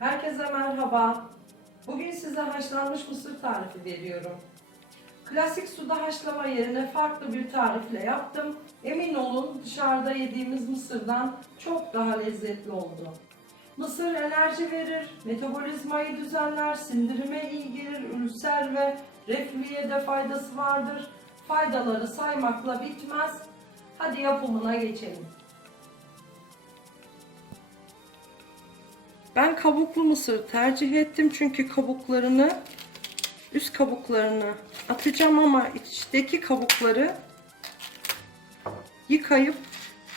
Herkese merhaba. Bugün size haşlanmış mısır tarifi veriyorum. Klasik suda haşlama yerine farklı bir tarifle yaptım. Emin olun dışarıda yediğimiz mısırdan çok daha lezzetli oldu. Mısır enerji verir, metabolizmayı düzenler, sindirime iyi gelir, ülser ve reflüye de faydası vardır. Faydaları saymakla bitmez. Hadi yapımına geçelim. Ben kabuklu mısır tercih ettim çünkü üst kabuklarını atacağım ama içteki kabukları yıkayıp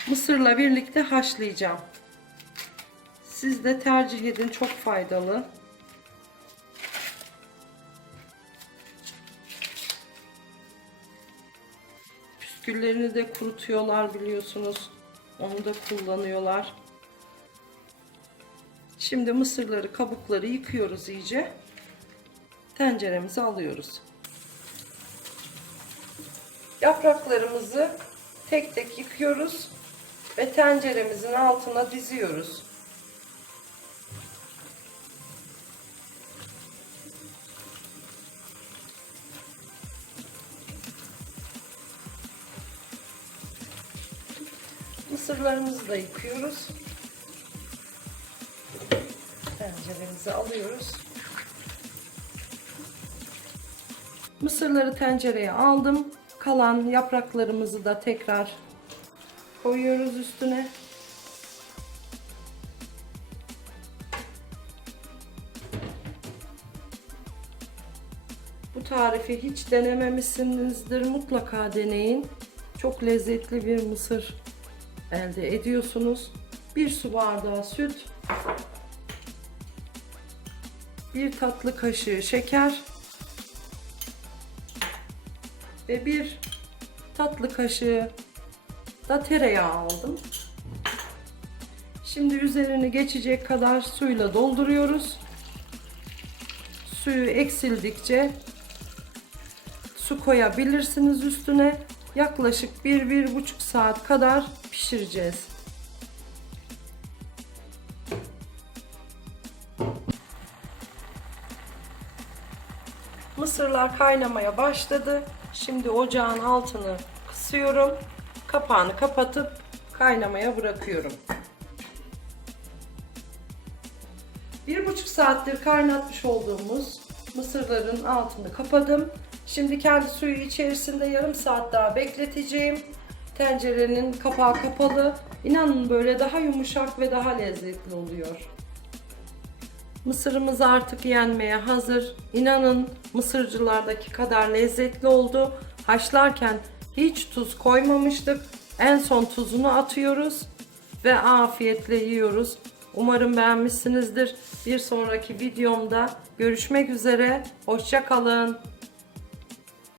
mısırla birlikte haşlayacağım. Siz de tercih edin, çok faydalı. Püsküllerini de kurutuyorlar biliyorsunuz. Onu da kullanıyorlar. Şimdi mısırları, kabukları yıkıyoruz iyice. Tenceremize alıyoruz. Yapraklarımızı tek tek yıkıyoruz ve tenceremizin altına diziyoruz. Mısırlarımızı da yıkıyoruz. Tenceremize alıyoruz. Mısırları tencereye aldım. Kalan yapraklarımızı da tekrar koyuyoruz üstüne. Bu tarifi hiç denememişsinizdir. Mutlaka deneyin. Çok lezzetli bir mısır elde ediyorsunuz. 1 su bardağı süt, 1 tatlı kaşığı şeker ve 1 tatlı kaşığı da tereyağı aldım. Şimdi üzerini geçecek kadar suyla dolduruyoruz. Suyu eksildikçe su koyabilirsiniz üstüne. Yaklaşık 1-1,5 saat kadar pişireceğiz. Mısırlar kaynamaya başladı. Şimdi ocağın altını kısıyorum. Kapağını kapatıp kaynamaya bırakıyorum. 1,5 saattir kaynatmış olduğumuz mısırların altını kapadım. Şimdi kendi suyu içerisinde yarım saat daha bekleteceğim. Tencerenin kapağı kapalı. İnanın böyle daha yumuşak ve daha lezzetli oluyor. Mısırımız artık yenmeye hazır. İnanın mısırcılardaki kadar lezzetli oldu. Haşlarken hiç tuz koymamıştık. En son tuzunu atıyoruz ve afiyetle yiyoruz. Umarım beğenmişsinizdir. Bir sonraki videomda görüşmek üzere. Hoşça kalın.